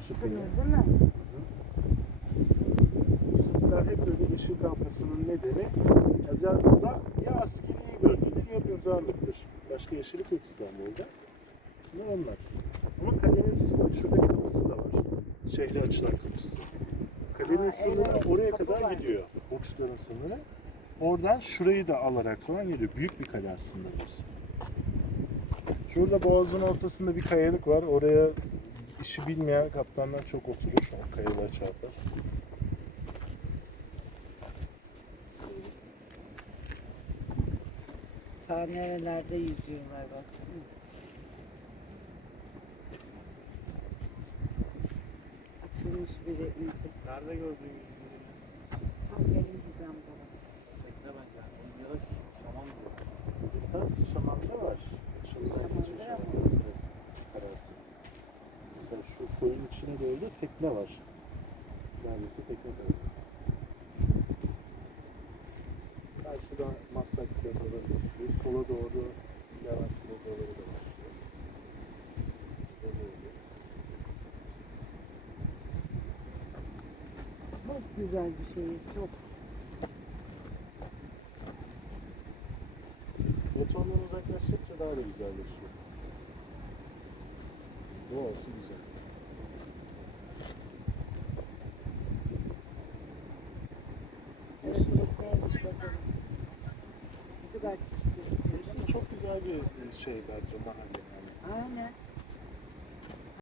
Sınır değil mi? Bunlar hep böyle ışık kampasının nedeni ya, za, ya askeri bölgedir ya mezarlıktır. Başka yeşillik yok İstanbul'da. Bunlar onlar. Ama kalenin şurada kapısı da var. Şehre açılan kapısı. Kalenin Aa, sınırı evet, oraya kapı kadar var. gidiyor. Uçların sınırı. Oradan şurayı da alarak falan geliyor. Büyük bir kale aslında burası. Şurada boğazın ortasında bir kayalık var. Oraya işi bilmeyen kaptanlar çok oturur. O kayalığa çarpar. Ta nerelerde yüzüyorlar baksana. Açılmış biri iyice. Nerede gördüğün gibi? Mesela şu koyun içine doğru tekne var. Neredeyse tekne kadar. Karşıda Masak yazılı. Bu sola doğru Levent logoları da başlıyor. Böyle. Çok güzel bir şey. Çok. Betondan uzaklaştıkça daha da güzelleşiyor. Doğası güzel. Evet tekneymiş bakalım. Ne kadar. Burası çok güzel bir e, şey bence mahalle. Aynen.